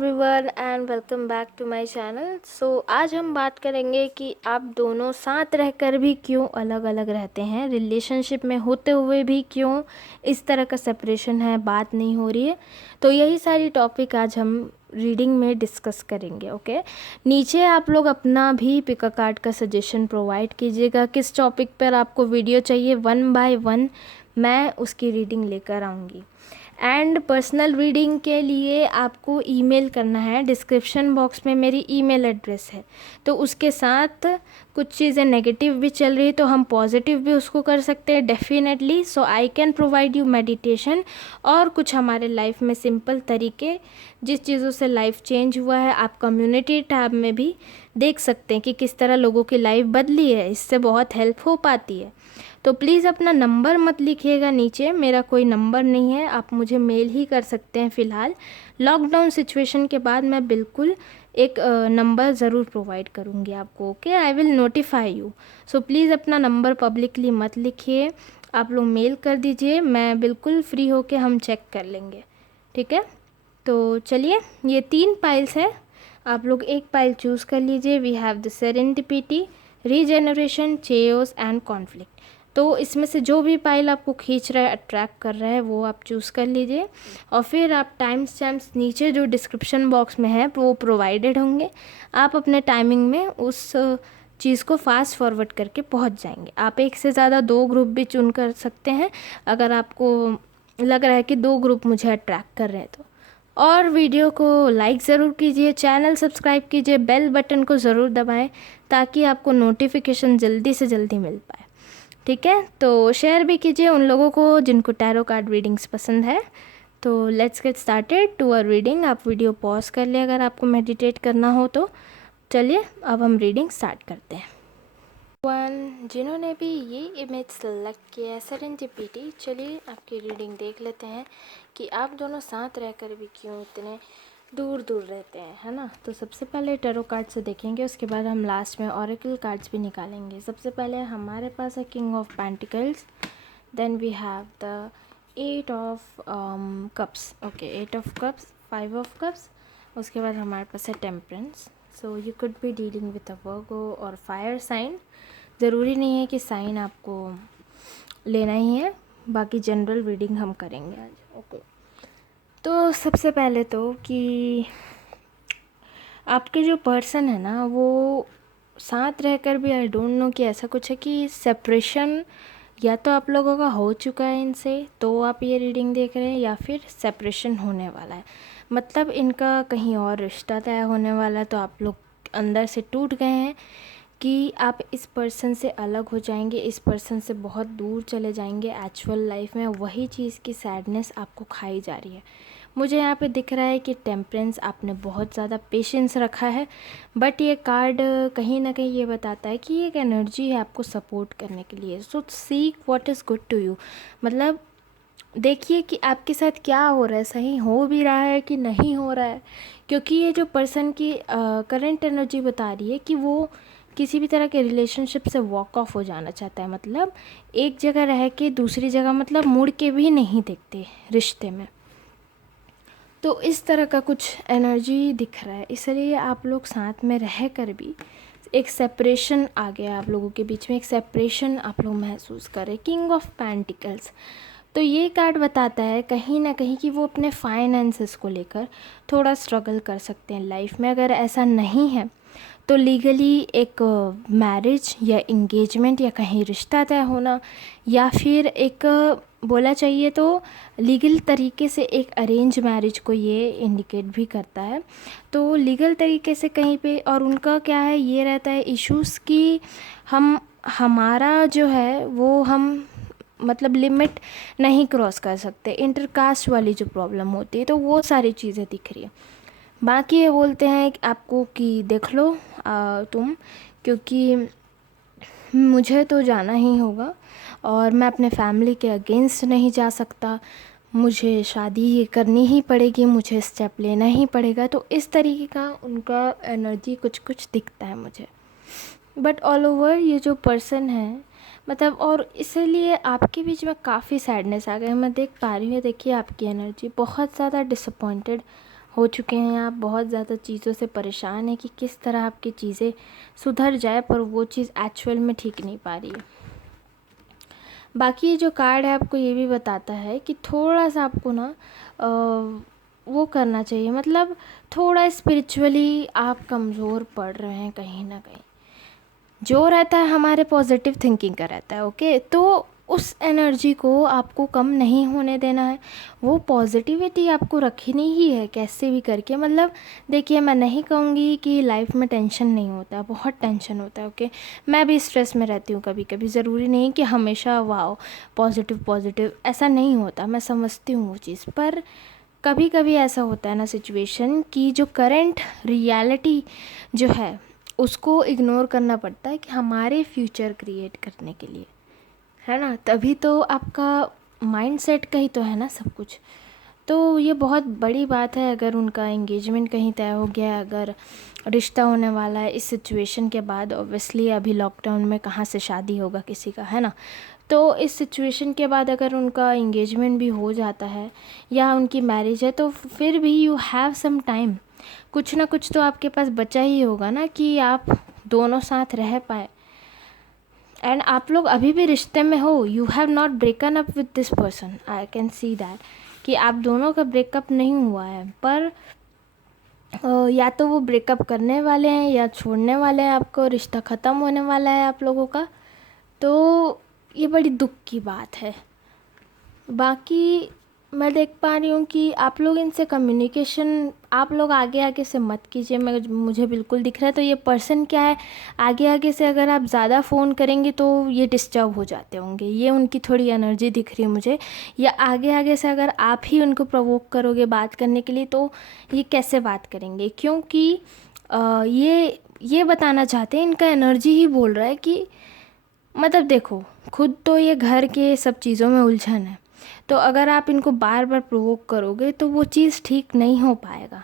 Everyone and welcome back to my channel. आज हम बात करेंगे कि आप दोनों साथ रहकर भी क्यों अलग अलग रहते हैं, रिलेशनशिप में होते हुए भी क्यों इस तरह का सेपरेशन है, बात नहीं हो रही है। तो यही सारी टॉपिक आज हम रीडिंग में डिस्कस करेंगे। ओके, नीचे आप लोग अपना भी पिक अ कार्ड का सजेशन प्रोवाइड कीजिएगा, किस टॉपिक पर आपको वीडियो चाहिए। 1 बाय 1 मैं उसकी रीडिंग लेकर आऊँगी। एंड पर्सनल रीडिंग के लिए आपको ईमेल करना है। डिस्क्रिप्शन बॉक्स में मेरी ईमेल एड्रेस है। तो उसके साथ कुछ चीज़ें नेगेटिव भी चल रही है तो हम पॉजिटिव भी उसको कर सकते हैं definitely. So I can provide you meditation और कुछ हमारे लाइफ में सिंपल तरीके जिस चीज़ों से लाइफ चेंज हुआ है। आप कम्युनिटी टैब में भी देख सकते हैं कि किस तरह लोगों की लाइफ बदली है, इससे बहुत हेल्प हो पाती है। तो प्लीज़ अपना नंबर मत लिखिएगा नीचे, मेरा कोई नंबर नहीं है, आप मुझे मेल ही कर सकते हैं। फ़िलहाल लॉकडाउन सिचुएशन के बाद मैं बिल्कुल एक नंबर ज़रूर प्रोवाइड करूँगी आपको। Okay, I will notify you. So please अपना नंबर पब्लिकली मत लिखिए, आप लोग मेल कर दीजिए, मैं बिल्कुल फ्री होके हम चेक कर लेंगे। ठीक है, तो चलिए, ये 3 पाइल्स है, आप लोग एक पाइल चूज़ कर लीजिए। We have the serendipity, regeneration, chaos and conflict. तो इसमें से जो भी पाइल आपको खींच रहा है, अट्रैक्ट कर रहा है, वो आप चूज़ कर लीजिए। और फिर आप टाइम स्टैम्प्स नीचे जो डिस्क्रिप्शन बॉक्स में है वो प्रोवाइडेड होंगे, आप अपने टाइमिंग में उस चीज़ को फास्ट फॉरवर्ड करके पहुंच जाएंगे। आप एक से ज़्यादा 2 ग्रुप भी चुन कर सकते हैं अगर आपको लग रहा है कि 2 ग्रुप मुझे अट्रैक्ट कर रहे हैं तो। और वीडियो को लाइक ज़रूर कीजिए, चैनल सब्सक्राइब कीजिए, बेल बटन को ज़रूर दबाएं ताकि आपको नोटिफिकेशन जल्दी से जल्दी मिल पाए। ठीक है, तो शेयर भी कीजिए उन लोगों को जिनको टैरो कार्ड रीडिंग्स पसंद है। तो let's get started to a reading. आप वीडियो पॉज कर ले अगर आपको मेडिटेट करना हो तो। चलिए अब हम रीडिंग स्टार्ट करते हैं। 1 जिन्होंने भी ये इमेज सेलेक्ट किया है, सेरेंडिपिटी, चलिए आपकी रीडिंग देख लेते हैं कि आप दोनों साथ रहकर भी क्यों इतने दूर दूर रहते हैं, है ना। तो सबसे पहले टैरो कार्ड से देखेंगे, उसके बाद हम लास्ट में ऑरेकल कार्ड्स भी निकालेंगे। सबसे पहले हमारे पास है king of pentacles, then we have the 8 of cups. Okay, 8 of cups, 5 of cups, उसके बाद हमारे पास है temperance. So you could be dealing with a Virgo और फायर साइन। ज़रूरी नहीं है कि साइन आपको लेना ही है, बाकी जनरल रीडिंग हम करेंगे आज। ओके, तो सबसे पहले तो कि आपके जो पर्सन है ना, वो साथ रहकर भी आई डोंट नो कि ऐसा कुछ है कि सेपरेशन या तो आप लोगों का हो चुका है इनसे, तो आप ये रीडिंग देख रहे हैं, या फिर सेपरेशन होने वाला है, मतलब इनका कहीं और रिश्ता तय होने वाला है। तो आप लोग अंदर से टूट गए हैं कि आप इस पर्सन से अलग हो जाएंगे, इस पर्सन से बहुत दूर चले जाएंगे एक्चुअल लाइफ में। वही चीज़ की सैडनेस आपको खाई जा रही है। मुझे यहाँ पे दिख रहा है कि टेम्परेंस, आपने बहुत ज़्यादा पेशेंस रखा है, बट ये कार्ड कहीं ना कहीं ये बताता है कि एक एनर्जी है आपको सपोर्ट करने के लिए। So seek what is good to you, मतलब देखिए कि आपके साथ क्या हो रहा है, सही हो भी रहा है कि नहीं हो रहा है। क्योंकि ये जो पर्सन की करंट एनर्जी बता रही है कि वो किसी भी तरह के रिलेशनशिप से वॉक ऑफ हो जाना चाहता है, मतलब एक जगह रह के दूसरी जगह, मतलब मुड़ के भी नहीं देखते रिश्ते में। तो इस तरह का कुछ एनर्जी दिख रहा है, इसलिए आप लोग साथ में रह कर भी एक सेपरेशन आ गया आप लोगों के बीच में, एक सेपरेशन आप लोग महसूस कर रहे। किंग ऑफ पेंटिकल्स, तो ये कार्ड बताता है कहीं ना कहीं कि वो अपने फाइनेंसेस को लेकर थोड़ा स्ट्रगल कर सकते हैं लाइफ में। अगर ऐसा नहीं है तो लीगली एक मैरिज या इंगेजमेंट या कहीं रिश्ता तय होना, या फिर एक बोला चाहिए तो लीगल तरीके से एक अरेंज मैरिज को ये इंडिकेट भी करता है। तो लीगल तरीके से कहीं पे, और उनका क्या है, ये रहता है इश्यूज़ की हमारा जो है वो हम मतलब लिमिट नहीं क्रॉस कर सकते, इंटरकास्ट वाली जो प्रॉब्लम होती है, तो वो सारी चीज़ें दिख रही है। बाकी ये बोलते हैं आपको कि देख लो तुम, क्योंकि मुझे तो जाना ही होगा और मैं अपने फैमिली के अगेंस्ट नहीं जा सकता, मुझे शादी ये करनी ही पड़ेगी, मुझे स्टेप लेना ही पड़ेगा। तो इस तरीके का उनका एनर्जी कुछ कुछ दिखता है मुझे। बट ऑल ओवर ये जो पर्सन है, मतलब, और इसलिए आपके बीच में काफ़ी सैडनेस आ गई, मैं देख पा रही हूँ। देखिए आपकी एनर्जी बहुत ज़्यादा डिसअपॉइंटेड हो चुके हैं, आप बहुत ज़्यादा चीज़ों से परेशान हैं कि किस तरह आपकी चीज़ें सुधर जाए, पर वो चीज़ एक्चुअल में ठीक नहीं पा रही है। बाकी ये जो कार्ड है आपको ये भी बताता है कि थोड़ा सा आपको ना वो करना चाहिए, मतलब थोड़ा स्पिरिचुअली आप कमज़ोर पड़ रहे हैं कहीं ना कहीं। जो रहता है हमारे पॉजिटिव थिंकिंग का रहता है, ओके। तो उस एनर्जी को आपको कम नहीं होने देना है, वो पॉजिटिविटी आपको रखनी ही है कैसे भी करके। मतलब देखिए, मैं नहीं कहूँगी कि लाइफ में टेंशन नहीं होता है, बहुत टेंशन होता है, ओके। मैं भी स्ट्रेस में रहती हूँ कभी कभी, ज़रूरी नहीं कि हमेशा वाओ पॉजिटिव पॉजिटिव, ऐसा नहीं होता, मैं समझती हूँ वो चीज़। पर कभी कभी ऐसा होता है ना सिचुएशन कि जो करंट रियलिटी जो है उसको इग्नोर करना पड़ता है कि हमारे फ्यूचर क्रिएट करने के लिए, है ना। तभी तो आपका माइंडसेट का ही तो है ना सब कुछ। तो ये बहुत बड़ी बात है अगर उनका एंगेजमेंट कहीं तय हो गया, अगर रिश्ता होने वाला है इस सिचुएशन के बाद। ऑब्वियसली अभी लॉकडाउन में कहाँ से शादी होगा किसी का, है ना। तो इस सिचुएशन के बाद अगर उनका एंगेजमेंट भी हो जाता है या उनकी मैरिज है, तो फिर भी यू हैव सम टाइम, कुछ ना कुछ तो आपके पास बचा ही होगा ना कि आप दोनों साथ रह पाए। एंड आप लोग अभी भी रिश्ते में हो, you have not ब्रेकन up with this person, I can see that, कि आप दोनों का ब्रेकअप नहीं हुआ है। पर या तो वो ब्रेकअप करने वाले हैं या छोड़ने वाले हैं आपको, रिश्ता ख़त्म होने वाला है आप लोगों का। तो ये बड़ी दुख की बात है। बाकी मैं देख पा रही हूँ कि आप लोग इनसे कम्युनिकेशन आप लोग आगे आगे से मत कीजिए, मुझे बिल्कुल दिख रहा है। तो ये पर्सन क्या है, आगे आगे से अगर आप ज़्यादा फ़ोन करेंगे तो ये डिस्टर्ब हो जाते होंगे, ये उनकी थोड़ी एनर्जी दिख रही है मुझे। या आगे आगे से अगर आप ही उनको प्रोवोक करोगे बात करने के लिए, तो ये कैसे बात करेंगे, क्योंकि ये बताना चाहते हैं, इनका एनर्जी ही बोल रहा है कि मतलब देखो, खुद तो ये घर के सब चीज़ों में उलझन है, तो अगर आप इनको बार बार प्रोवोक करोगे तो वो चीज़ ठीक नहीं हो पाएगा।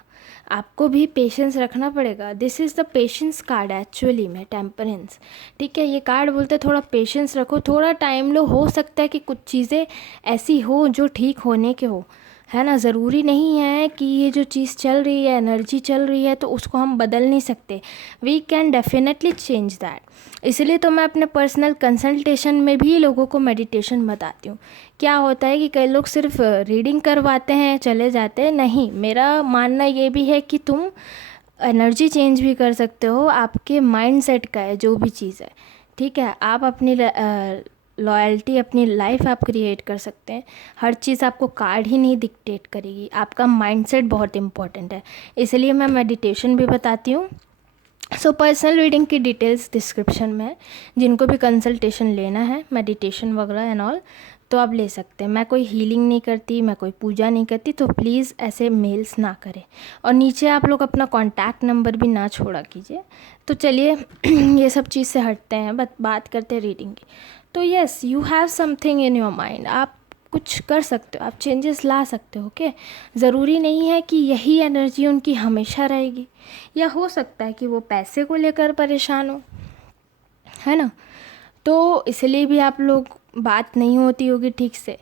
आपको भी पेशेंस रखना पड़ेगा। This is the patience card actually में, टेम्परेंस, ठीक है। ये कार्ड बोलते हैं थोड़ा पेशेंस रखो, थोड़ा टाइम लो। हो सकता है कि कुछ चीज़ें ऐसी हो जो ठीक होने के हो, है ना। ज़रूरी नहीं है कि ये जो चीज़ चल रही है, एनर्जी चल रही है, तो उसको हम बदल नहीं सकते। We can definitely change that. इसलिए तो मैं अपने पर्सनल कंसल्टेशन में भी लोगों को मेडिटेशन बताती हूँ। क्या होता है कि कई लोग सिर्फ रीडिंग करवाते हैं चले जाते हैं, नहीं, मेरा मानना ये भी है कि तुम एनर्जी चेंज भी कर सकते हो, आपके माइंडसेट का है जो भी चीज़ है, ठीक है। आप अपनी लॉयल्टी, अपनी लाइफ आप क्रिएट कर सकते हैं। हर चीज़ आपको कार्ड ही नहीं डिक्टेट करेगी, आपका माइंडसेट बहुत इंपॉर्टेंट है। इसलिए मैं मेडिटेशन भी बताती हूँ। सो पर्सनल रीडिंग की डिटेल्स डिस्क्रिप्शन में है, जिनको भी कंसल्टेशन लेना है मेडिटेशन वगैरह एंड ऑल, तो आप ले सकते हैं। मैं कोई हीलिंग नहीं करती, मैं कोई पूजा नहीं करती, तो प्लीज़ ऐसे मेल्स ना करें। और नीचे आप लोग अपना कॉन्टैक्ट नंबर भी ना छोड़ा कीजिए। तो चलिए ये सब चीज़ से हटते हैं, बात करते हैं रीडिंग की। तो yes, you have something in your mind, आप कुछ कर सकते हो, आप चेंजेस ला सकते हो, ओके। ज़रूरी नहीं है कि यही एनर्जी उनकी हमेशा रहेगी, या हो सकता है कि वो पैसे को लेकर परेशान हो, है ना। तो इसलिए भी आप लोग बात नहीं होती होगी ठीक से।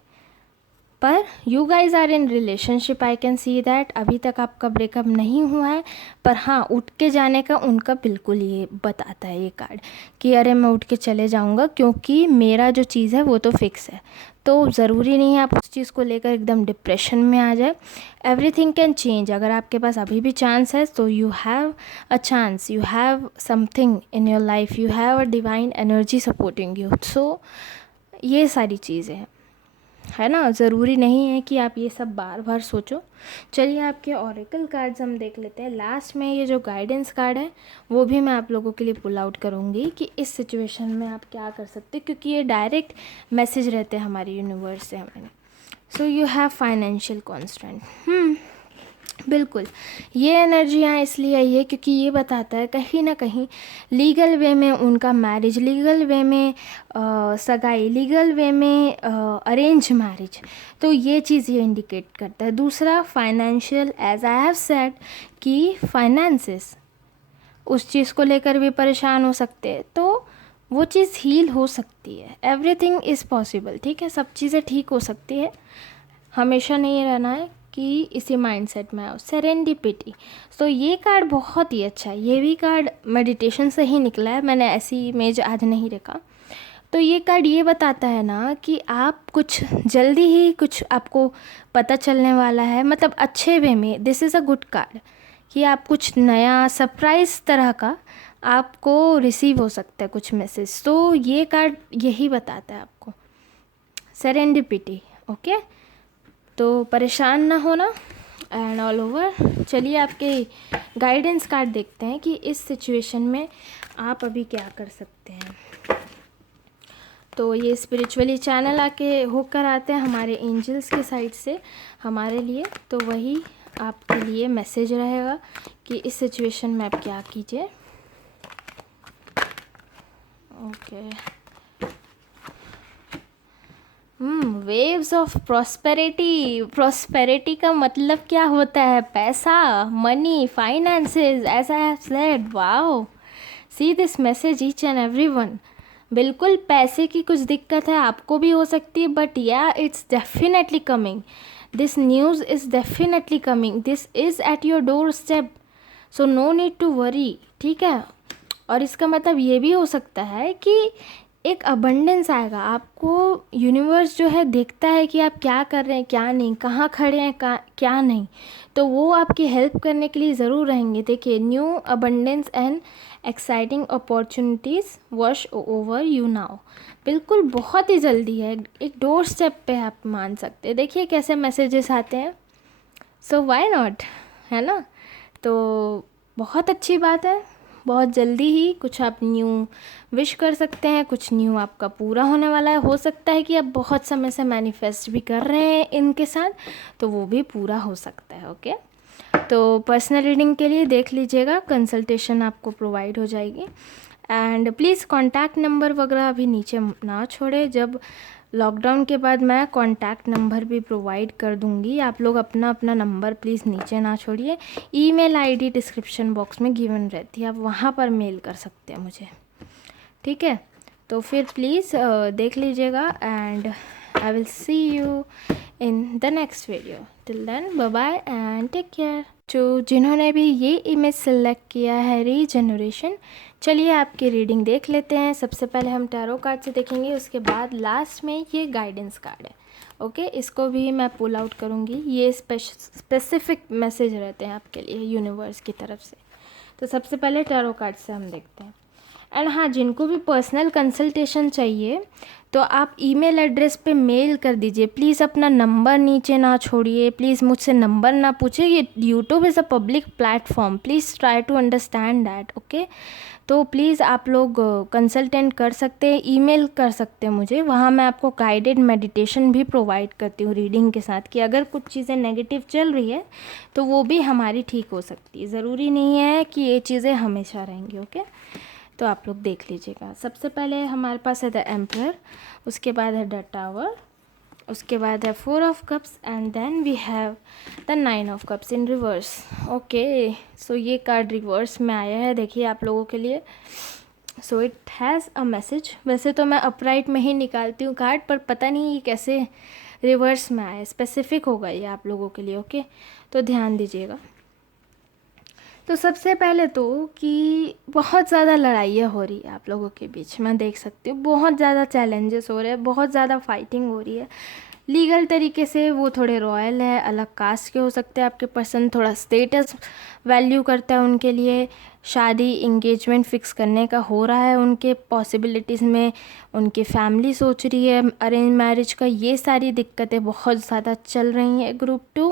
पर you guys are in relationship, I can see that. अभी तक आपका ब्रेकअप नहीं हुआ है, पर हाँ, उठ के जाने का उनका बिल्कुल ये बताता है ये कार्ड कि अरे मैं उठ के चले जाऊँगा, क्योंकि मेरा जो चीज़ है वो तो फिक्स है। तो ज़रूरी नहीं है आप उस चीज़ को लेकर एकदम डिप्रेशन में आ जाए। Everything can change. अगर आपके पास अभी भी चांस है, तो you have a chance, you have something in your life, you have a divine energy supporting you. So ये सारी चीज़ें हैं, है ना। ज़रूरी नहीं है कि आप ये सब बार बार सोचो। चलिए आपके ऑरेकल कार्ड्स हम देख लेते हैं। लास्ट में ये जो गाइडेंस कार्ड है वो भी मैं आप लोगों के लिए पुल आउट करूँगी कि इस सिचुएशन में आप क्या कर सकते हैं, क्योंकि ये डायरेक्ट मैसेज रहते हैं हमारे यूनिवर्स से हमें। So you have financial constant. बिल्कुल, ये एनर्जी यहाँ इसलिए आई है क्योंकि ये बताता है कहीं ना कहीं लीगल वे में उनका मैरिज, लीगल वे में सगाई, लीगल वे में अरेंज मैरिज। तो ये चीज़ ये इंडिकेट करता है। दूसरा financial, as I have said कि फाइनेंसेस, उस चीज़ को लेकर भी परेशान हो सकते हैं, तो वो चीज़ हील हो सकती है। एवरीथिंग इज़ पॉसिबल, ठीक है, सब चीज़ें ठीक हो सकती है। हमेशा नहीं रहना है कि इसी माइंडसेट में आओ, सेरेंडिपिटी। तो ये कार्ड बहुत ही अच्छा है, ये भी कार्ड मेडिटेशन से ही निकला है, मैंने ऐसी इमेज आज नहीं रखा। तो ये कार्ड ये बताता है ना कि आप कुछ जल्दी ही कुछ आपको पता चलने वाला है, मतलब अच्छे वे में। This is a good card कि आप कुछ नया सरप्राइज़ तरह का आपको रिसीव हो सकता है कुछ मैसेज। तो ये कार्ड यही बताता है आपको, सेरेंडिपिटी। ओके, तो परेशान ना होना एंड ऑल ओवर। चलिए आपके गाइडेंस कार्ड देखते हैं कि इस सिचुएशन में आप अभी क्या कर सकते हैं। तो ये स्पिरिचुअली चैनल आके होकर आते हैं हमारे एंजल्स के साइड से हमारे लिए, तो वही आपके लिए मैसेज रहेगा कि इस सिचुएशन में आप क्या कीजिए। Okay, waves of prosperity. Prosperity का मतलब क्या होता है? पैसा, money, finances, as I have said. Wow, see this message each and everyone. बिल्कुल पैसे की कुछ दिक्कत है, आपको भी हो सकती है, बट या it's definitely coming. This news is definitely coming, this is at your doorstep, so no need to worry. ठीक है, और इसका मतलब ये भी हो सकता है कि एक अबंडेंस आएगा आपको। यूनिवर्स जो है देखता है कि आप क्या कर रहे हैं, क्या नहीं, कहाँ खड़े हैं, क्या नहीं, तो वो आपकी हेल्प करने के लिए ज़रूर रहेंगे। देखिए, new abundance and exciting opportunities wash over you now. बिल्कुल बहुत ही जल्दी है, एक डोर स्टेप पे आप मान सकते हैं। देखिए कैसे मैसेजेस आते हैं, सो व्हाई नॉट, है ना। तो बहुत अच्छी बात है, बहुत जल्दी ही कुछ आप न्यू विश कर सकते हैं, कुछ न्यू आपका पूरा होने वाला है। हो सकता है कि आप बहुत समय से मैनिफेस्ट भी कर रहे हैं इनके साथ, तो वो भी पूरा हो सकता है। ओके, तो पर्सनल रीडिंग के लिए देख लीजिएगा, कंसल्टेशन आपको प्रोवाइड हो जाएगी। एंड प्लीज़ कॉन्टैक्ट नंबर वगैरह अभी नीचे ना छोड़े। जब लॉकडाउन के बाद मैं कॉन्टैक्ट नंबर भी प्रोवाइड कर दूंगी, आप लोग अपना अपना नंबर प्लीज़ नीचे ना छोड़िए। ईमेल आईडी डिस्क्रिप्शन बॉक्स में गिवन रहती है, आप वहाँ पर मेल कर सकते हैं मुझे। ठीक है, तो फिर प्लीज़ देख लीजिएगा and I will see you in the next video. Till then bye bye and take care. जो जिन्होंने भी ये इमेज सेलेक्ट किया है रीजनरेशन, चलिए आपकी रीडिंग देख लेते हैं। सबसे पहले हम टैरो कार्ड से देखेंगे, उसके बाद लास्ट में ये गाइडेंस कार्ड है। ओके, इसको भी मैं पुल आउट करूँगी। ये स्पेसिफिक मैसेज रहते हैं आपके लिए यूनिवर्स की तरफ से। तो सबसे पहले टैरो कार्ड से हम देखते हैं। एंड हाँ, जिनको भी पर्सनल कंसल्टेशन चाहिए तो आप ईमेल एड्रेस पे मेल कर दीजिए। प्लीज़ अपना नंबर नीचे ना छोड़िए, प्लीज़ मुझसे नंबर ना पूछिए। ये YouTube is a public platform, please try to understand that. Okay, तो प्लीज़ आप लोग कंसल्टेंट कर सकते हैं, ईमेल कर सकते हैं मुझे। वहाँ मैं आपको गाइडेड मेडिटेशन भी प्रोवाइड करती हूँ रीडिंग के साथ, कि अगर कुछ चीज़ें नेगेटिव चल रही है तो वो भी हमारी ठीक हो सकती है। ज़रूरी नहीं है कि ये चीज़ें हमेशा रहेंगी। ओके, तो आप लोग देख लीजिएगा। सबसे पहले हमारे पास है द एम्परर, उसके बाद है द टावर, उसके बाद है 4 of cups and then we have the 9 of cups in reverse. Okay, so ये कार्ड रिवर्स में आया है, देखिए आप लोगों के लिए। So it has a message. वैसे तो मैं अपराइट में ही निकालती हूँ कार्ड, पर पता नहीं ये कैसे रिवर्स में आया, स्पेसिफिक होगा ये आप लोगों के लिए। ओके, तो ध्यान दीजिएगा। तो सबसे पहले तो कि बहुत ज़्यादा लड़ाइयाँ हो रही है आप लोगों के बीच, मैं देख सकती हूँ। बहुत ज़्यादा चैलेंजेस हो रहे हैं, बहुत ज़्यादा फाइटिंग हो रही है। लीगल तरीके से वो थोड़े रॉयल है, अलग कास्ट के हो सकते हैं आपके पर्सन, थोड़ा स्टेटस वैल्यू करता है उनके लिए। शादी इंगेजमेंट फिक्स करने का हो रहा है उनके पॉसिबिलिटीज़ में, उनकी फैमिली सोच रही है अरेंज मैरिज का। ये सारी दिक्कतें बहुत ज़्यादा चल रही हैं group 2।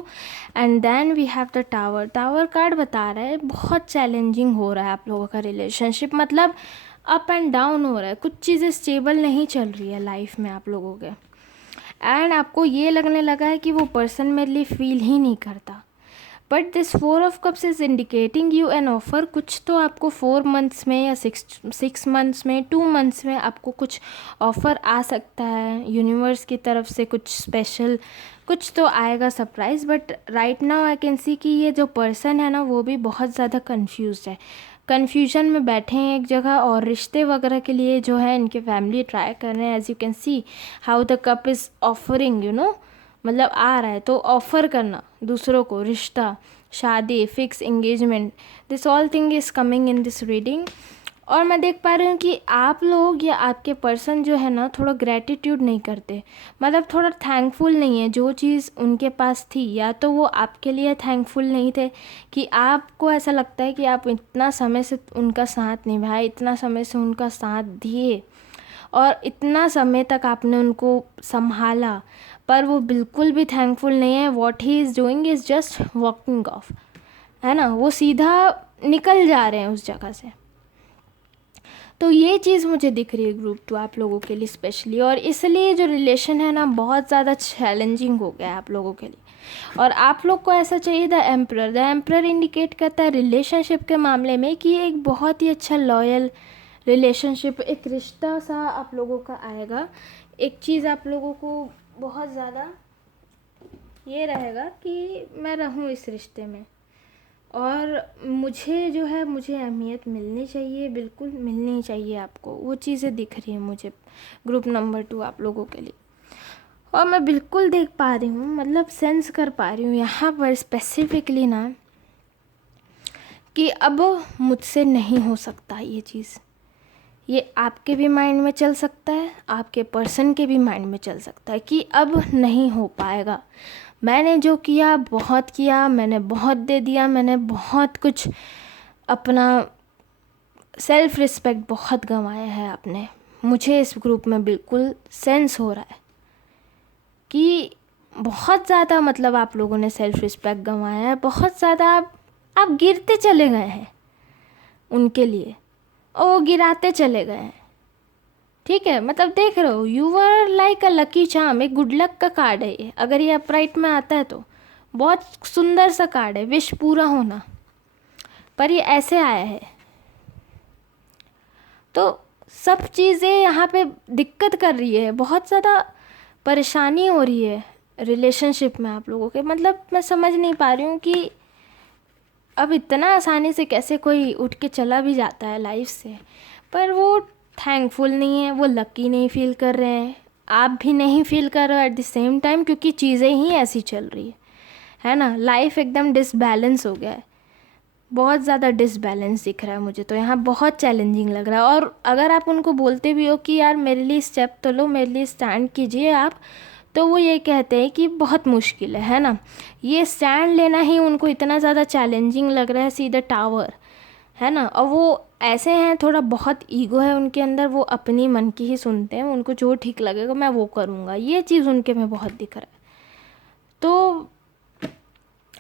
And then we have the tower. Tower card बता रहा है बहुत चैलेंजिंग हो रहा है आप लोगों का रिलेशनशिप, मतलब अप एंड डाउन हो रहा है, कुछ चीज़ें स्टेबल नहीं चल रही है लाइफ में आप लोगों के। एंड आपको ये लगने लगा है कि वो पर्सन मेरे लिए फील ही नहीं करता। But this 4 of cups is indicating you N offer. कुछ तो आपको 4 मंथ्स में या 6 मंथ्स में, 2 मंथ्स में आपको कुछ ऑफ़र आ सकता है यूनिवर्स की तरफ से, कुछ स्पेशल कुछ तो आएगा surprise. But right now I can सी कि ये जो पर्सन है ना, वो भी बहुत ज़्यादा कन्फ्यूज़ है, कन्फ्यूजन में बैठे हैं एक जगह। और रिश्ते वगैरह के लिए जो है इनके फैमिली ट्राई कर रहे हैं। As you can see how the cup is offering, you know, मतलब आ रहा है तो ऑफ़र करना दूसरों को, रिश्ता, शादी, fix engagement, this all thing is coming in this reading. और मैं देख पा रही हूँ कि आप लोग या आपके पर्सन जो है ना थोड़ा ग्रैटिट्यूड नहीं करते, मतलब थोड़ा थैंकफुल नहीं है जो चीज़ उनके पास थी। या तो वो आपके लिए थैंकफुल नहीं थे कि आपको ऐसा लगता है कि आप इतना समय से उनका साथ निभाए, इतना समय से उनका साथ दिए और इतना समय तक आपने उनको संभाला, पर वो बिल्कुल भी थैंकफुल नहीं है। What he is doing is just walking of, है ना, वो सीधा निकल जा रहे हैं उस जगह से। तो ये चीज़ मुझे दिख रही है ग्रुप 2 आप लोगों के लिए स्पेशली, और इसलिए जो रिलेशन है ना बहुत ज़्यादा चैलेंजिंग हो गया है आप लोगों के लिए। और आप लोग को ऐसा चाहिए द एम्परर इंडिकेट करता है रिलेशनशिप के मामले में कि एक बहुत ही अच्छा लॉयल रिलेशनशिप, एक रिश्ता सा आप लोगों का आएगा। एक चीज़ आप लोगों को बहुत ज़्यादा ये रहेगा कि मैं रहूँ इस रिश्ते में, और मुझे जो है मुझे अहमियत मिलनी चाहिए, बिल्कुल मिलनी चाहिए आपको। वो चीज़ें दिख रही हैं मुझे ग्रुप नंबर 2 आप लोगों के लिए। और मैं बिल्कुल देख पा रही हूँ, मतलब सेंस कर पा रही हूँ यहाँ पर स्पेसिफिकली ना कि अब मुझसे नहीं हो सकता ये चीज़। ये आपके भी माइंड में चल सकता है, आपके पर्सन के भी माइंड में चल सकता है कि अब नहीं हो पाएगा। मैंने जो किया बहुत किया, मैंने बहुत दे दिया, मैंने बहुत कुछ अपना सेल्फ रिस्पेक्ट बहुत गंवाया है आपने। मुझे इस ग्रुप में बिल्कुल सेंस हो रहा है कि बहुत ज़्यादा, मतलब आप लोगों ने सेल्फ रिस्पेक्ट गंवाया है बहुत ज़्यादा। आप गिरते चले गए हैं उनके लिए और वो गिराते चले गए हैं। ठीक है, मतलब देख रहे हो, you were like a lucky charm, एक गुड लक का कार्ड है ये। अगर ये अपराइट में आता है तो बहुत सुंदर सा कार्ड है, विश पूरा होना, पर ये ऐसे आया है तो सब चीज़ें यहाँ पे दिक्कत कर रही है, बहुत ज़्यादा परेशानी हो रही है रिलेशनशिप में आप लोगों के। मतलब मैं समझ नहीं पा रही हूँ कि अब इतना आसानी से कैसे कोई उठ के चला भी जाता है लाइफ से, पर वो थैंकफुल नहीं है, वो लकी नहीं फील कर रहे हैं, आप भी नहीं फील कर रहे हो एट द सेम टाइम, क्योंकि चीज़ें ही ऐसी चल रही है ना। लाइफ एकदम डिसबैलेंस हो गया है, बहुत ज़्यादा डिसबैलेंस दिख रहा है मुझे तो यहाँ, बहुत चैलेंजिंग लग रहा है। और अगर आप उनको बोलते भी हो कि यार मेरे लिए स्टेप तो लो, मेरे लिए स्टैंड कीजिए आप, तो वो ये कहते हैं कि बहुत मुश्किल है ना। ये स्टैंड लेना ही उनको इतना ज़्यादा चैलेंजिंग लग रहा है, सी द टावर, है ना। और वो ऐसे हैं, थोड़ा बहुत ईगो है उनके अंदर, वो अपनी मन की ही सुनते हैं, उनको जो ठीक लगेगा मैं वो करूँगा, ये चीज़ उनके में बहुत दिख रहा है। तो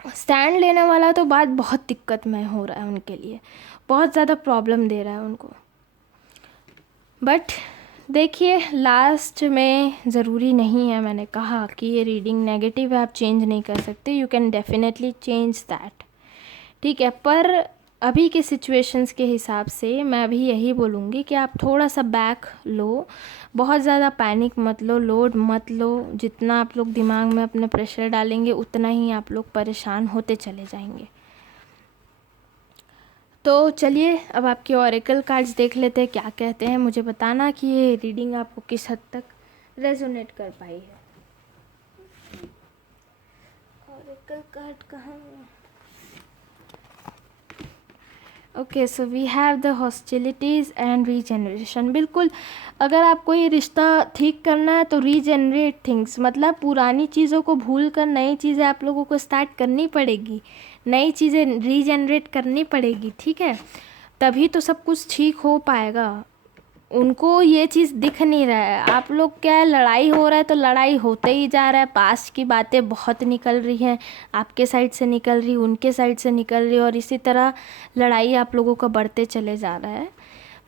स्टैंड लेने वाला तो बात बहुत दिक्कत में हो रहा है उनके लिए, बहुत ज़्यादा प्रॉब्लम दे रहा है उनको। बट देखिए लास्ट में ज़रूरी नहीं है, मैंने कहा कि ये रीडिंग नेगेटिव है, आप चेंज नहीं कर सकते, you can definitely change that, ठीक है। पर अभी के सिचुएशंस के हिसाब से मैं भी यही बोलूँगी कि आप थोड़ा सा बैक लो, बहुत ज़्यादा पैनिक मत लो, लोड मत लो। जितना आप लोग दिमाग में अपने प्रेशर डालेंगे उतना ही आप लोग परेशान होते चले जाएंगे। तो चलिए अब आपके ऑरेकल कार्ड्स देख लेते हैं क्या कहते हैं, मुझे बताना कि ये रीडिंग आपको किस हद तक रेजोनेट कर पाई है। ऑरेकल कार्ड कहाँ है? Okay, so we have the hostilities and regeneration. बिल्कुल, अगर आपको ये रिश्ता ठीक करना है तो रीजनरेट थिंग्स, मतलब पुरानी चीज़ों को भूल कर नई चीज़ें आप लोगों को स्टार्ट करनी पड़ेगी, नई चीज़ें रीजनरेट करनी पड़ेगी, ठीक है, तभी तो सब कुछ ठीक हो पाएगा। उनको ये चीज़ दिख नहीं रहा है, आप लोग क्या है, लड़ाई हो रहा है तो लड़ाई होते ही जा रहा है, पास्ट की बातें बहुत निकल रही हैं, आपके साइड से निकल रही, उनके साइड से निकल रही, और इसी तरह लड़ाई आप लोगों का बढ़ते चले जा रहा है।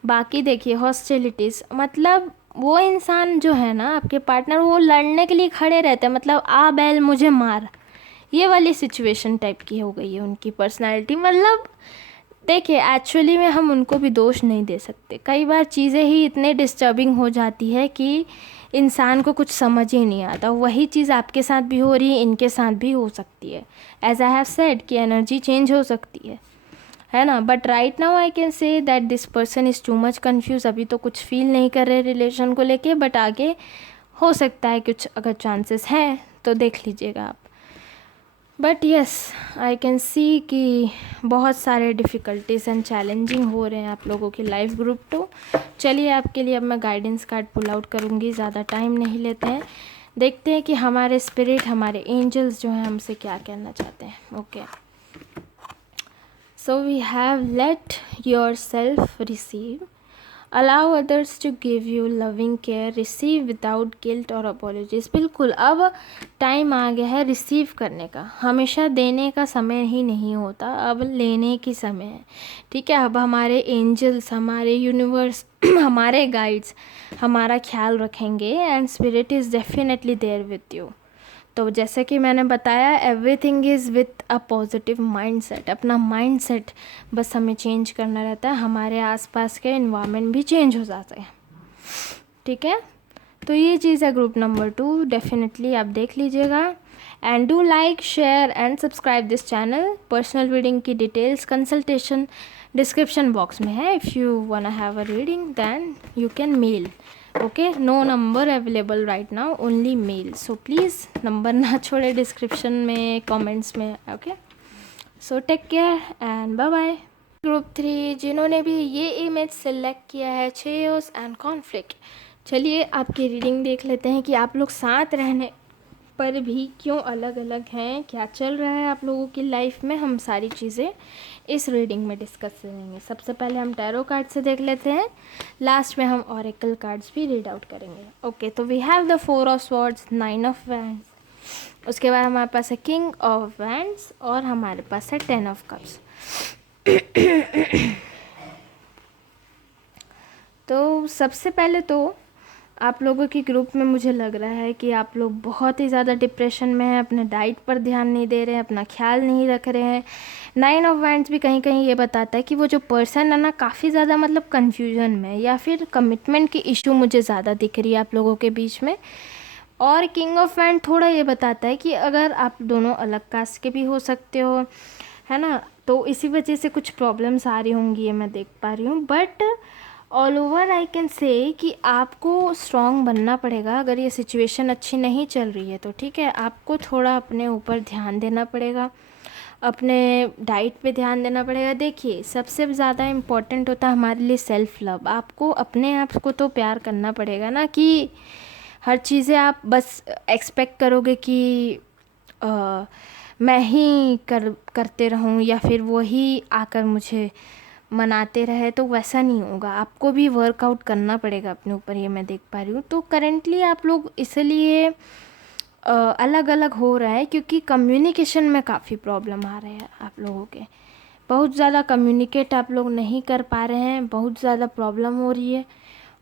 बाकी देखिए हॉस्टिलिटीज़, मतलब वो इंसान जो है ना आपके पार्टनर, वो लड़ने के लिए खड़े रहते हैं, मतलब आ बैल मुझे मार, ये वाली सिचुएशन टाइप की हो गई है उनकी पर्सनैलिटी। मतलब देखिए एक्चुअली में हम उनको भी दोष नहीं दे सकते, कई बार चीज़ें ही इतने डिस्टर्बिंग हो जाती है कि इंसान को कुछ समझ ही नहीं आता। वही चीज़ आपके साथ भी हो रही है, इनके साथ भी हो सकती है, एज आई हैव सेड कि एनर्जी चेंज हो सकती है ना। But right now I can say that this person is too much confuse, अभी तो कुछ फील नहीं कर रहे रिलेशन को लेके, बट आगे हो सकता है कुछ अगर चांसेस हैं तो देख लीजिएगा आप। बट यस, आई कैन सी कि बहुत सारे डिफ़िकल्टीज़ एंड चैलेंजिंग हो रहे हैं आप लोगों की लाइफ ग्रुप 2। चलिए आपके लिए अब मैं गाइडेंस कार्ड पुल आउट करूँगी, ज़्यादा टाइम नहीं लेते हैं, देखते हैं कि हमारे स्पिरिट, हमारे एंजल्स जो हैं हमसे क्या कहना चाहते हैं। Okay, so we have let yourself receive, allow others to give you loving care, receive without guilt और अपॉलॉजीज। बिल्कुल, अब टाइम आ गया है रिसीव करने का। हमेशा देने का समय ही नहीं होता, अब लेने की समय है। ठीक है, अब हमारे एंजल्स, हमारे यूनिवर्स हमारे गाइड्स हमारा ख्याल रखेंगे and spirit is definitely there with you. तो जैसे कि मैंने बताया, everything is with a positive mindset. अपना माइंडसेट बस हमें चेंज करना रहता है, हमारे आसपास के इन्वायरमेंट भी चेंज हो जाते हैं। ठीक है, तो ये चीज़ है ग्रुप नंबर 2, डेफिनेटली आप देख लीजिएगा। And do like, share and subscribe this channel. Personal reading की डिटेल्स, कंसल्टेशन डिस्क्रिप्शन बॉक्स में है। If you want have a reading then you can mail. Okay, no number available right now, only mail. So please number ना छोड़े description में, comments में। Okay, so take care and bye bye. Group 3 जिन्होंने भी ये image select किया है, चेयोस and conflict, चलिए आपकी रीडिंग देख लेते हैं कि आप लोग साथ रहने पर भी क्यों अलग अलग हैं, क्या चल रहा है आप लोगों की लाइफ में। हम सारी चीज़ें इस रीडिंग में डिस्कस करेंगे। सबसे पहले हम टैरो कार्ड से देख लेते हैं, लास्ट में हम ऑरेकल कार्ड्स भी रीड आउट करेंगे। ओके, तो we have the 4 of swords, 9 of wands, उसके बाद हमारे पास है किंग ऑफ वैंड्स और हमारे पास है 10 ऑफ कप्स। तो सबसे पहले तो आप लोगों की ग्रुप में मुझे लग रहा है कि आप लोग बहुत ही ज़्यादा डिप्रेशन में हैं, अपने डाइट पर ध्यान नहीं दे रहे हैं, अपना ख्याल नहीं रख रहे हैं। 9 ऑफ वैंड्स भी कहीं कहीं ये बताता है कि वो जो पर्सन है ना, काफ़ी ज़्यादा मतलब कन्फ्यूजन में, या फिर कमिटमेंट की इशू मुझे ज़्यादा दिख रही है आप लोगों के बीच में। और किंग ऑफ वैंड थोड़ा ये बताता है कि अगर आप दोनों अलग कास्ट के भी हो सकते हो, है ना, तो इसी वजह से कुछ प्रॉब्लम्स आ रही होंगी, ये मैं देख पा रही हूँ। But all over I can say कि आपको स्ट्रॉन्ग बनना पड़ेगा। अगर ये सिचुएशन अच्छी नहीं चल रही है तो ठीक है, आपको थोड़ा अपने ऊपर ध्यान देना पड़ेगा, अपने डाइट पे ध्यान देना पड़ेगा। देखिए, सबसे ज़्यादा इम्पॉर्टेंट होता है हमारे लिए सेल्फ़ लव। आपको अपने आप को तो प्यार करना पड़ेगा ना, कि हर चीज़ें आप बस एक्सपेक्ट करोगे कि मैं ही करते रहूं या फिर वो ही आकर मुझे मनाते रहे, तो वैसा नहीं होगा। आपको भी वर्कआउट करना पड़ेगा अपने ऊपर, ये मैं देख पा रही हूँ। तो करेंटली आप लोग इसलिए अलग अलग हो रहा है क्योंकि कम्युनिकेशन में काफ़ी प्रॉब्लम आ रहे हैं आप लोगों के। बहुत ज़्यादा कम्युनिकेट आप लोग नहीं कर पा रहे हैं, बहुत ज़्यादा प्रॉब्लम हो रही है,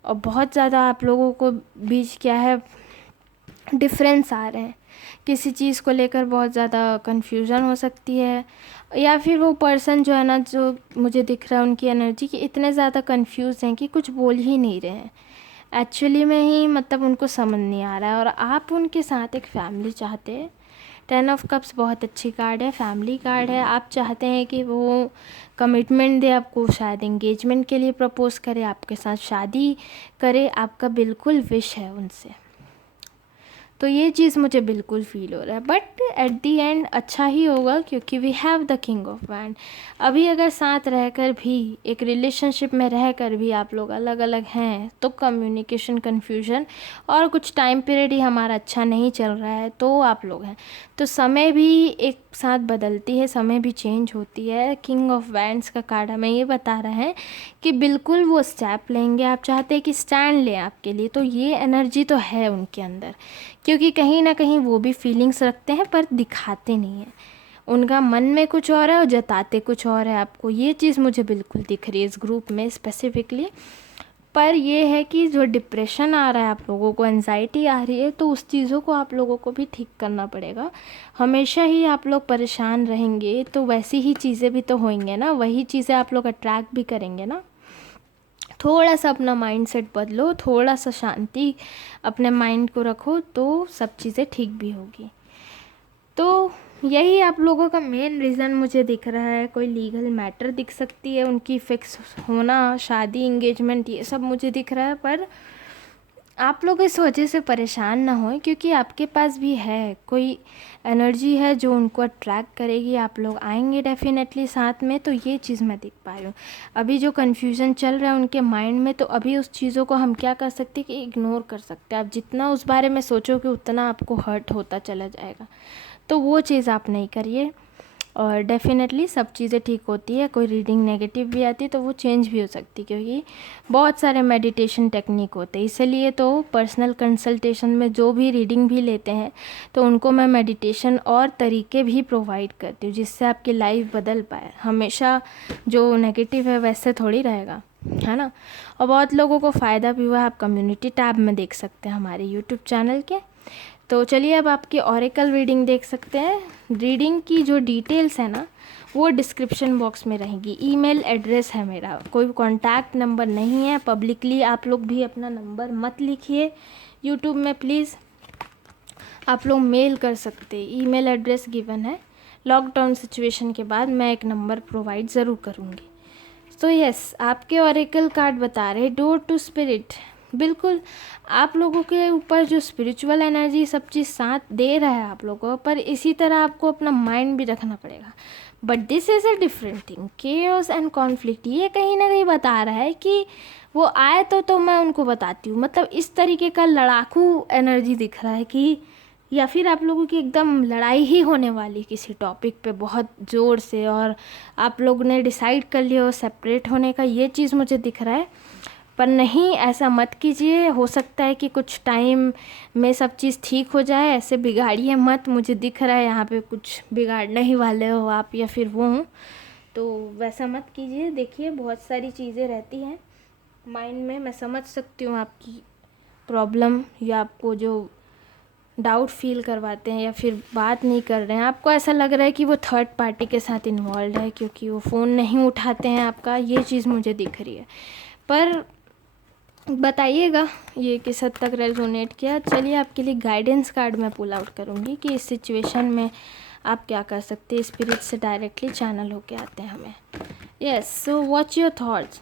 और बहुत ज़्यादा आप लोगों को बीच क्या है, डिफरेंस आ रहे हैं। किसी चीज़ को लेकर बहुत ज़्यादा कन्फ्यूज़न हो सकती है, या फिर वो पर्सन जो है ना, जो मुझे दिख रहा है उनकी एनर्जी कि इतने ज़्यादा कंफ्यूज हैं कि कुछ बोल ही नहीं रहे हैं एक्चुअली में ही, मतलब उनको समझ नहीं आ रहा है। और आप उनके साथ एक फैमिली चाहते हैं। 10 ऑफ कप्स बहुत अच्छी कार्ड है, फैमिली कार्ड है। आप चाहते हैं कि वो कमिटमेंट दे आपको, शायद एंगेजमेंट के लिए प्रपोज करे, आपके साथ शादी करे, आपका बिल्कुल विश है उनसे। तो ये चीज़ मुझे बिल्कुल फील हो रहा है। बट एट दी एंड अच्छा ही होगा क्योंकि we have the king of wand. अभी अगर साथ रहकर भी, एक रिलेशनशिप में रहकर भी आप लोग अलग अलग हैं, तो कम्युनिकेशन कन्फ्यूजन और कुछ टाइम पीरियड ही हमारा अच्छा नहीं चल रहा है, तो आप लोग हैं। तो समय भी एक साथ बदलती है, समय भी चेंज होती है। किंग ऑफ वैंड्स का कार्ड हमें ये बता रहा है कि बिल्कुल वो स्टेप लेंगे, आप चाहते हैं कि स्टैंड लें आपके लिए, तो ये एनर्जी तो है उनके अंदर। क्योंकि कहीं ना कहीं वो भी फीलिंग्स रखते हैं पर दिखाते नहीं हैं, उनका मन में कुछ और है और जताते कुछ और है आपको। ये चीज़ मुझे बिल्कुल दिख रही है इस ग्रुप में स्पेसिफिकली। पर ये है कि जो डिप्रेशन आ रहा है आप लोगों को, एंजाइटी आ रही है, तो उस चीज़ों को आप लोगों को भी ठीक करना पड़ेगा। हमेशा ही आप लोग परेशान रहेंगे तो वैसी ही चीज़ें भी तो होंगे ना, वही चीज़ें आप लोग अट्रैक्ट भी करेंगे ना। थोड़ा सा अपना माइंडसेट बदलो, थोड़ा सा शांति अपने माइंड को रखो, तो सब चीज़ें ठीक भी होगी। तो यही आप लोगों का मेन रीज़न मुझे दिख रहा है। कोई लीगल मैटर दिख सकती है, उनकी फिक्स होना, शादी, एंगेजमेंट, ये सब मुझे दिख रहा है। पर आप लोग इस वजह से परेशान ना हों, क्योंकि आपके पास भी है कोई एनर्जी है जो उनको अट्रैक्ट करेगी, आप लोग आएंगे डेफिनेटली साथ में। तो ये चीज़ मैं देख पा रही हूँ। अभी जो कन्फ्यूज़न चल रहा है उनके माइंड में, तो अभी उस चीज़ों को हम क्या कर सकते हैं कि इग्नोर कर सकते हैं। आप जितना उस बारे में सोचोगे उतना आपको हर्ट होता चला जाएगा, तो वो चीज़ आप नहीं करिए। और डेफ़िनेटली सब चीज़ें ठीक होती है। कोई रीडिंग नेगेटिव भी आती है तो वो चेंज भी हो सकती है, क्योंकि बहुत सारे मेडिटेशन टेक्निक होते हैं। इसलिए तो पर्सनल कंसल्टेशन में जो भी रीडिंग भी लेते हैं तो उनको मैं मेडिटेशन और तरीके भी प्रोवाइड करती हूँ, जिससे आपकी लाइफ बदल पाए। हमेशा जो नेगेटिव है वैसे थोड़ी रहेगा, है ना। और बहुत लोगों को फ़ायदा भी हुआ है। आप कम्युनिटी टैब में देख सकते हैं हमारे यूट्यूब चैनल के। तो चलिए अब आपकी ऑरेकल रीडिंग देख सकते हैं। रीडिंग की जो डिटेल्स है ना वो डिस्क्रिप्शन बॉक्स में रहेंगी। ईमेल एड्रेस है मेरा, कोई कॉन्टैक्ट नंबर नहीं है। पब्लिकली आप लोग भी अपना नंबर मत लिखिए यूट्यूब में प्लीज़। आप लोग मेल कर सकते हैं, ईमेल एड्रेस गिवन है। लॉकडाउन सिचुएशन के बाद मैं एक नंबर प्रोवाइड ज़रूर करूँगी। तो यस, आपके ऑरेकल कार्ड बता रहे डोर टू स्पिरिट। बिल्कुल आप लोगों के ऊपर जो स्पिरिचुअल एनर्जी सब चीज़ साथ दे रहा है आप लोगों पर, इसी तरह आपको अपना माइंड भी रखना पड़ेगा। But this is a different thing, chaos and conflict. ये कहीं ना कहीं बता रहा है कि वो आए तो मैं उनको बताती हूँ। मतलब इस तरीके का लड़ाकू एनर्जी दिख रहा है कि, या फिर आप लोगों की एकदम लड़ाई ही होने वाली किसी टॉपिक पे बहुत ज़ोर से, और आप लोग ने डिसाइड कर लिया हो सेपरेट होने का, ये चीज़ मुझे दिख रहा है। पर नहीं, ऐसा मत कीजिए। हो सकता है कि कुछ टाइम में सब चीज़ ठीक हो जाए, ऐसे बिगाड़िए मत। मुझे दिख रहा है यहाँ पे कुछ बिगाड़ने ही वाले हो आप, या फिर वो हूँ, तो वैसा मत कीजिए। देखिए बहुत सारी चीज़ें रहती हैं माइंड में, मैं समझ सकती हूँ आपकी प्रॉब्लम, या आपको जो डाउट फील करवाते हैं या फिर बात नहीं कर रहे हैं। आपको ऐसा लग रहा है कि वो थर्ड पार्टी के साथ इन्वॉल्व है, क्योंकि वो फ़ोन नहीं उठाते हैं आपका, ये चीज़ मुझे दिख रही है। पर बताइएगा ये किस हद तक रेजोनेट किया। चलिए आपके लिए गाइडेंस कार्ड मैं पुल आउट करूँगी कि इस सिचुएशन में आप क्या कर सकते हैं। स्पिरिट से डायरेक्टली चैनल होके आते हैं हमें। Yes, so watch your thoughts.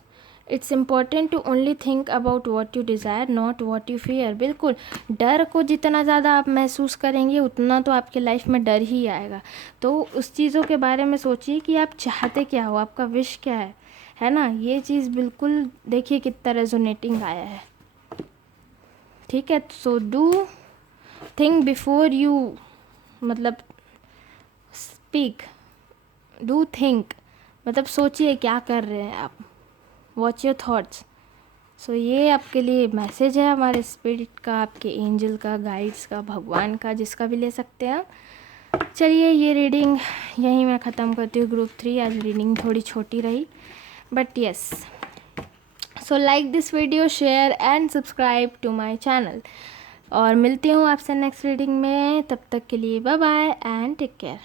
It's important to only think about what you desire, not what you fear. बिल्कुल, डर को जितना ज़्यादा आप महसूस करेंगे उतना तो आपके लाइफ में डर ही आएगा। तो उस चीज़ों के बारे में सोचिए कि आप चाहते क्या हो, आपका विश क्या है ना। ये चीज़ बिल्कुल देखिए कितना रेजोनेटिंग आया है। ठीक है, so do think before you, मतलब स्पीक, डू थिंक, मतलब सोचिए क्या कर रहे हैं आप। Watch your thoughts. सो ये आपके लिए मैसेज है हमारे स्पिरिट का, आपके एंजल का, गाइड्स का, भगवान का, जिसका भी ले सकते हैं आप। चलिए ये रीडिंग यहीं मैं ख़त्म करती हूँ। ग्रुप 3 आज रीडिंग थोड़ी छोटी रही, but yes, so like this video, share and subscribe to my channel. और मिलती हूँ आपसे नेक्स्ट रीडिंग में, तब तक के लिए bye bye and take care.